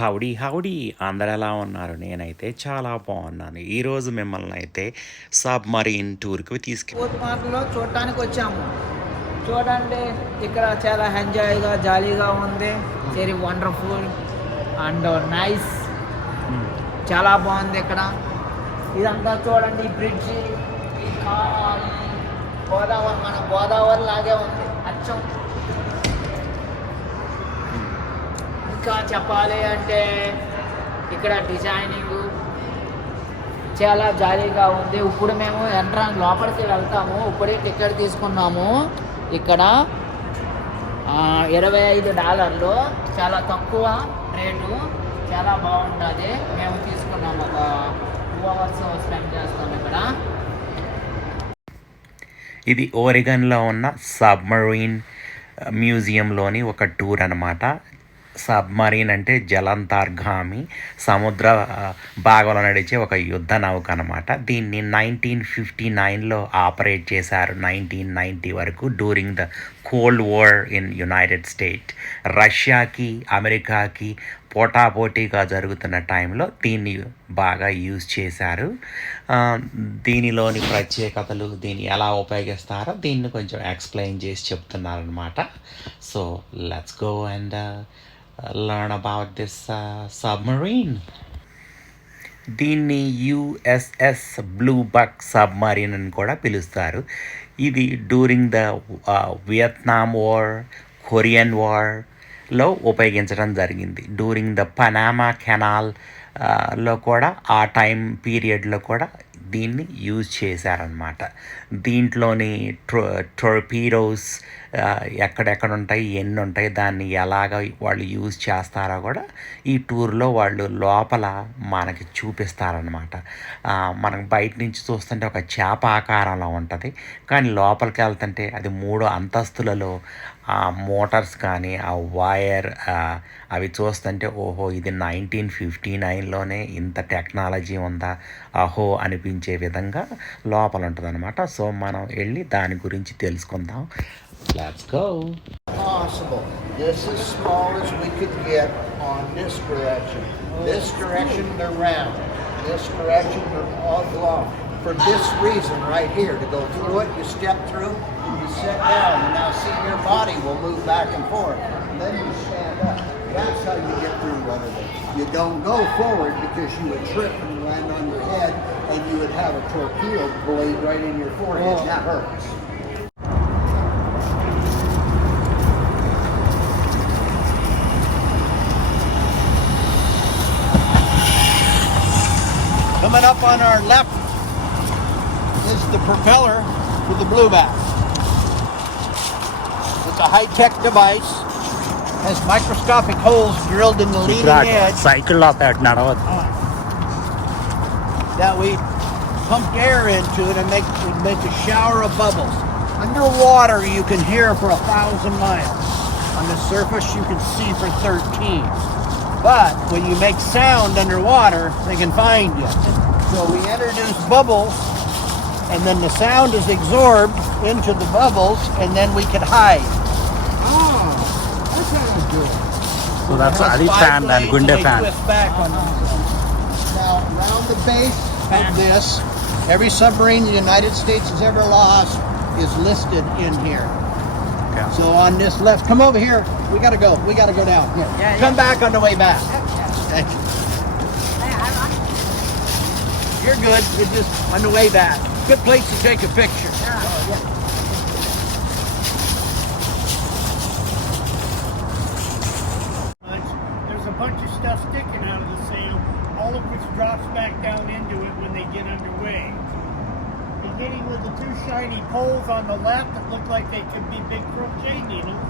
హౌడీ హౌడీ అందరు ఎలా ఉన్నారు? నేనైతే చాలా బాగున్నాను. ఈరోజు మిమ్మల్ని అయితే సబ్మరీన్ టూర్కి పోతుమాటలో చూడటానికి వచ్చాము. చూడండి, ఇక్కడ చాలా ఎంజాయ్గా జాలీగా ఉంది. Very wonderful and nice. చాలా బాగుంది ఇక్కడ. ఇదంతా చూడండి, ఈ బ్రిడ్జి, ఈ గోదావరి, మన గోదావరి లాగే ఉంది అచ్చం. ఇంకా చెప్పాలి అంటే ఇక్కడ డిజైనింగ్ చాలా జాలీగా ఉంది. ఇప్పుడు మేము ఎంట్రన్స్ లోపలికి వెళ్తాము. ఇప్పుడే టికెట్ తీసుకున్నాము. ఇక్కడ $25, చాలా తక్కువ రేటు, చాలా బాగుంటుంది. మేము తీసుకున్నాము. ఒక 2 hours స్పెండ్ చేస్తాము ఇక్కడ. ఇది ఓరిగన్లో ఉన్న సబ్మరీన్ మ్యూజియంలోని ఒక టూర్ అన్నమాట. సబ్మరీన్ అంటే జలంతర్గామి సముద్ర భాగంలో నడిచే ఒక యుద్ధ నౌక అనమాట. దీన్ని 1959లో ఆపరేట్ చేశారు. 1990 వరకు during the cold war in United State. రష్యాకి అమెరికాకి పోటాపోటీగా జరుగుతున్న టైంలో దీన్ని బాగా యూజ్ చేశారు. దీనిలోని ప్రత్యేకతలు, దీన్ని ఎలా ఉపయోగిస్తారో దీన్ని కొంచెం ఎక్స్ప్లెయిన్ చేసి చెప్తున్నారనమాట. So let's go and learn about this submarine. దీన్ని USS Blueback సబ్మరీన్ అని కూడా పిలుస్తారు. ఇది during the Vietnam war, Korean వార్లో ఉపయోగించడం జరిగింది. డ్యూరింగ్ ద పనామా కెనాల్ లో కూడా ఆ టైం పీరియడ్లో కూడా దీన్ని యూజ్ చేశారనమాట. దీంట్లోని టొర్పీడోస్ ఎక్కడెక్కడ ఉంటాయి, ఎన్ని ఉంటాయి, దాన్ని ఎలాగ వాళ్ళు యూజ్ చేస్తారో కూడా ఈ టూర్లో వాళ్ళు లోపల మనకి చూపిస్తారనమాట. మనకు బయట నుంచి చూస్తుంటే ఒక చేప ఆకారంలో ఉంటుంది, కానీ లోపలికి వెళ్తుంటే అది 3 అంతస్తులలో ఆ మోటార్స్ కానీ ఆ వైర్ అవి చూస్తుంటే ఓహో ఇది 1959లోనే ఇంత టెక్నాలజీ ఉందా అహో అనిపించే విధంగా లోపల ఉంటుంది అనమాట. సో మనం వెళ్ళి దాని గురించి తెలుసుకుందాం. Let's go. Possible. This is small as we could get on this direction. This direction they're round. This direction they're oblong. For this reason right here, to go through it, you step through, you sit down, and now see your body will move back and forth. And then you stand up. That's how you get through one of them. You don't go forward because you would trip and land on your head, and you would have a torpedo blade right in your forehead. That hurts. Coming up on our left is the propeller for the Blueback. It's a high-tech device. Has microscopic holes drilled in the leading edge. Cycle of that that we pump air into it and make a shower of bubbles. Underwater you can hear for 1,000 miles. On the surface you can see for 13. But when you make sound underwater, they can find you. So we introduce bubbles, and then the sound is absorbed into the bubbles, and then we can hide. Oh, that sounds good. So that's Ali fan and Gunde fan. Now, around the base of this, every submarine the United States has ever lost is listed in here. Okay. So on this left, come over here. We gotta go. We gotta go down. Here. Yeah, come back on the way back. Thank you. You're good. You're just on the way back. Good place to take a picture. There's a bunch of stuff sticking out of the sail, all of which drops back down into it when they get underway. Beginning with the 2 shiny poles on the left that look like they could be big crochet needles.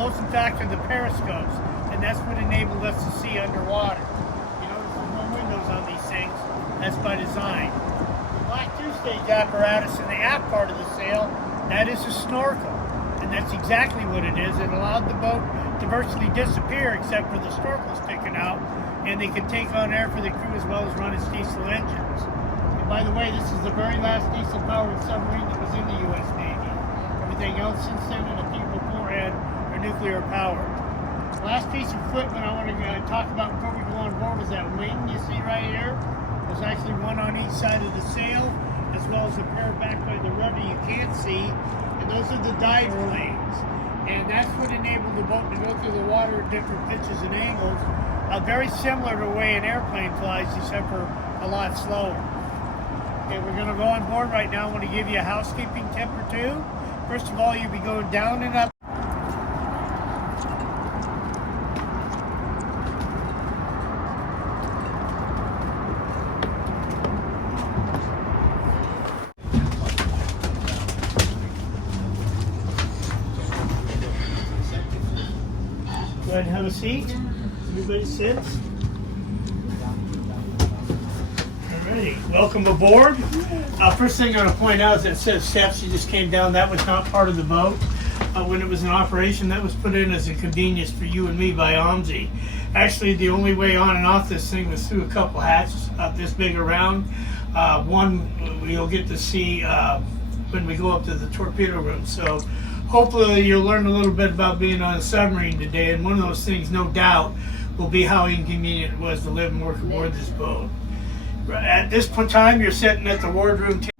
Those in fact are the periscopes, and that's what enabled us to see underwater. You notice there's no windows on these things. That's by design. The black 2-stage apparatus in the aft part of the sail, that is a snorkel, and that's exactly what it is. It allowed the boat to virtually disappear except for the snorkel sticking out, and they could take on air for the crew as well as run its diesel engines. And by the way, this is the very last diesel-powered submarine that was in the U.S. Navy. Everything else since then and a few beforehand are nuclear powered. Last piece of equipment I want to talk about before we go on board is that wing you see right here. There's actually one on each side of the sail, as well as a pair back by the rudder you can't see. And those are the dive planes. And that's what enabled the boat to go through the water at different pitches and angles. Very similar to the way an airplane flies, except for a lot slower. Okay, we're going to go on board right now. I want to give you a housekeeping tip or two. First of all, you'll be going down and up. Go ahead and have a seat. Everybody sits. Alrighty, welcome aboard. First thing I'm going to point out is that set of steps you just came down. That was not part of the boat. When it was in operation, that was put in as a convenience for you and me by OMSI. Actually, the only way on and off this thing was through a couple hatches about this big around. One you'll get to see when we go up to the torpedo room. So hopefully you'll learn a little bit about being on a submarine today, and one of those things, no doubt, will be how inconvenient it was to live and work aboard this boat. At this time, you're sitting at the wardroom table.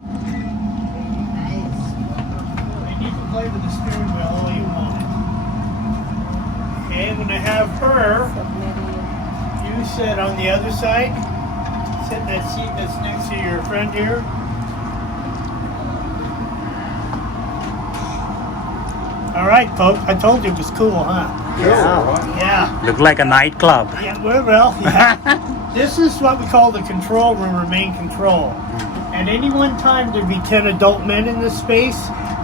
And you can play with the steering wheel all you want. Okay, when I have her, you sit on the other side. Sit in that seat that's next to your friend here. All right, folks. I told you it was cool, huh? Yeah. Look like a nightclub. Yeah, well, yeah. This is what we call the control room or main control. At any one time, there'd be 10 adult men in this space,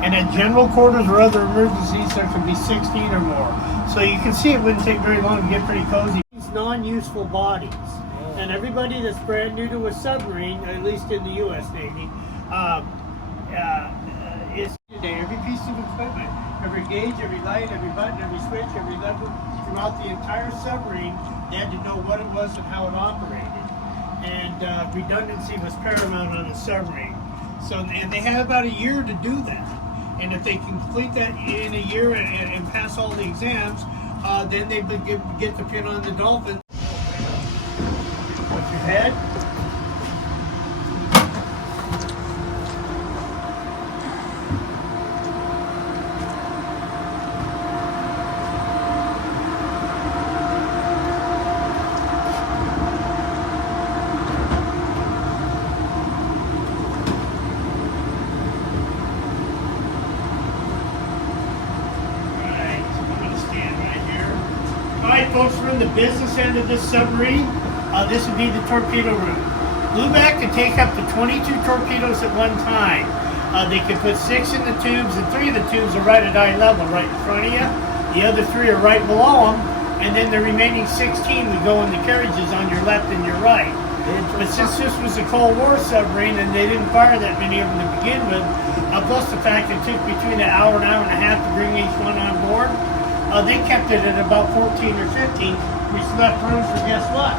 and at general quarters or other emergencies, there could be 16 or more. So you can see it wouldn't take very long to get pretty cozy. These non-useful bodies, and everybody that's brand new to a submarine, at least in the U.S. Navy, is today every piece of equipment, every gauge, every light, every button, every switch, every lever throughout the entire submarine. They had to know what it was and how it operated. And redundancy was paramount on a submarine. So, and they have about a year to do that. And if they can complete that in a year and pass all the exams, then they get the pin on the Dolphin. Watch your head. Folks, we're in the business end of this submarine. This would be the torpedo room. Blueback can take up to 22 torpedoes at one time. They can put 6 in the tubes, and 3 of the tubes are right at eye level, right in front of you. The other 3 are right below them, and then the remaining 16 would go in the carriages on your left and your right. But since this was a Cold War submarine and they didn't fire that many of them to begin with, plus the fact it took between an hour and a half to bring each one on board, they kept it at about 14 or 15, which left room for guess what?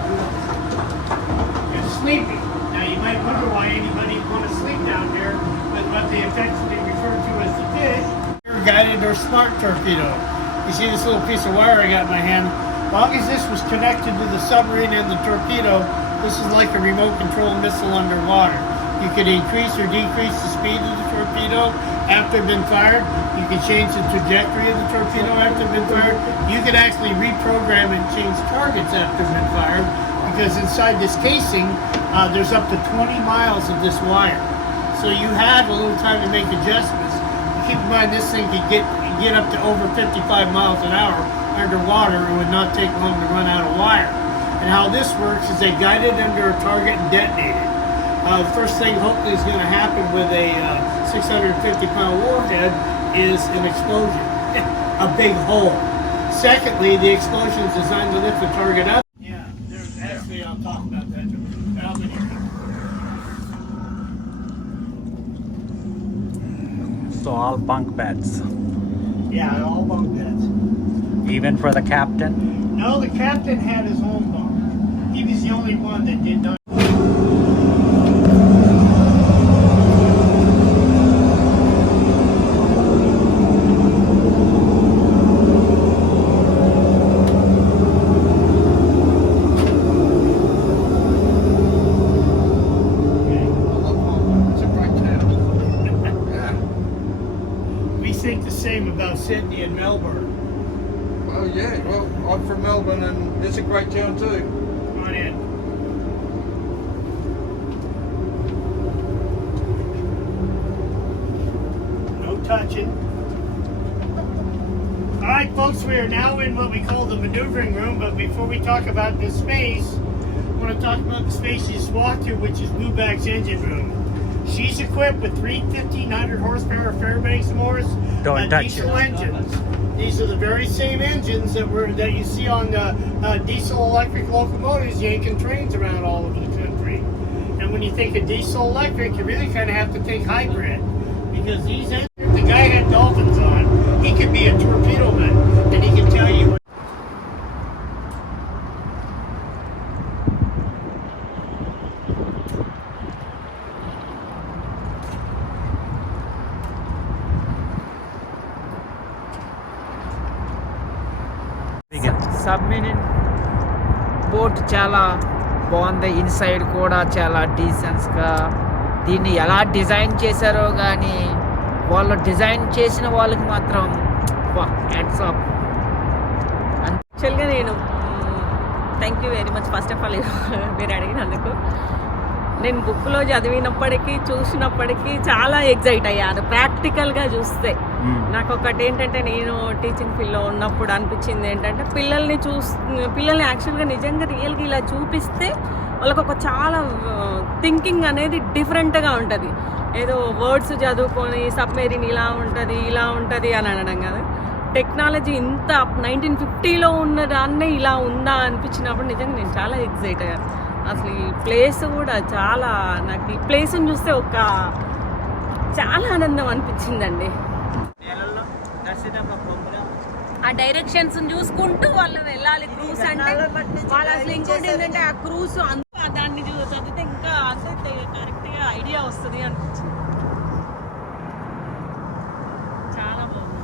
It's sleeping. Now you might wonder why anybody would want to sleep down there with what they affectionately refer to as the fish. Guided or smart torpedo. You see this little piece of wire I got in my hand? As long as this was connected to the submarine and the torpedo, this is like a remote control missile underwater. You could increase or decrease the speed of the torpedo after it's been fired. You can change the trajectory of the torpedo after it's been fired. You could actually reprogram and change targets after it's been fired, because inside this casing, there's up to 20 miles of this wire. So you had a little time to make adjustments. Keep in mind, this thing could get up to over 55 miles an hour underwater. It would not take long to run out of wire. And how this works is they guide it under a target and detonate it. The first thing hopefully is going to happen with a 650-pound warhead is an explosion, a big hole. Secondly, the explosion is designed to lift the target up. Yeah, there's actually, I'll talk about that. So all bunk beds. Yeah, all bunk beds. Even for the captain? No, the captain had his own bunk. He was the only one that did not. about Sydney and Melbourne. Oh yeah, well I'm from Melbourne and it's a great town too. Come on in. No touching. Alright folks, we are now in what we call the maneuvering room, but before we talk about this space, I want to talk about the space you just walked to, which is Blueback's engine room. She's equipped with three 1,500 horsepower Fairbanks Morse diesel engines. These are the very same engines that you see on the diesel electric locomotives yanking trains around all over the country. And when you think of diesel electric, you really kind of have to think hybrid, because these engines, the guy had dolphins on, he could be a torpedo man, and he can tell you. Submarine boat చాలా బాగుంది. Inside కూడా చాలా డీసెన్స్గా దీన్ని ఎలా design చేశారో కానీ వాళ్ళు design చేసిన వాళ్ళకి మాత్రం హ్యాట్స్ ఆఫ్. యాక్చువల్గా నేను thank you very much first of all మీరు అడిగినందుకు. నేను బుక్లో చదివినప్పటికీ చూసినప్పటికీ చాలా ఎగ్జైట్ అయ్యాను ప్రాక్టికల్గా చూస్తే. నాకు ఒకటి ఏంటంటే, నేను టీచింగ్ ఫీల్డ్లో ఉన్నప్పుడు అనిపించింది ఏంటంటే, పిల్లల్ని యాక్చువల్గా నిజంగా రియల్గా ఇలా చూపిస్తే వాళ్ళకు ఒక చాలా థింకింగ్ అనేది డిఫరెంట్గా ఉంటుంది. ఏదో వర్డ్స్ చదువుకొని సబ్మెరీన్ ఇలా ఉంటుంది అని అనడం కాదు. టెక్నాలజీ ఇంత 1950లో ఉన్న దాన్నే ఇలా ఉందా అనిపించినప్పుడు నిజంగా నేను చాలా ఎగ్జైట్ అయ్యాను. అసలు ఈ ప్లేస్ కూడా చాలా, నాకు ఈ ప్లేస్ని చూస్తే చాలా ఆనందం అనిపించిందండి. ఆ డైరెక్షన్స్ చూసుకుంటూ వాళ్ళు వెళ్ళాలి క్రూజ్ అంటే. వాళ్ళు అసలు ఇంకోటి ఏంటంటే ఆ క్రూజ్ దాన్ని చదివితే ఇంకా అంటే కరెక్ట్గా ఐడియా వస్తుంది అనిపించింది. చాలా బాగుంది.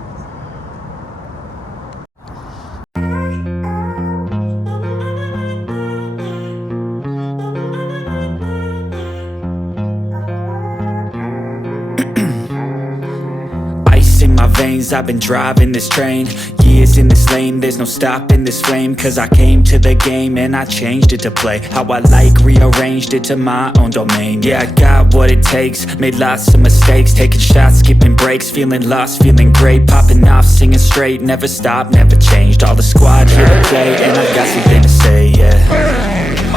In my veins, I've been driving this train. Years in this lane, there's no stopping this flame. Cause I came to the game and I changed it to play how I like, rearranged it to my own domain. Yeah, I got what it takes, made lots of mistakes, taking shots, skipping breaks, feeling lost, feeling great, popping off, singing straight, never stopped, never changed. All the squad here to play and I got something to say, yeah.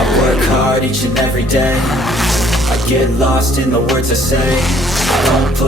I work hard each and every day, I get lost in the words I say, I don't put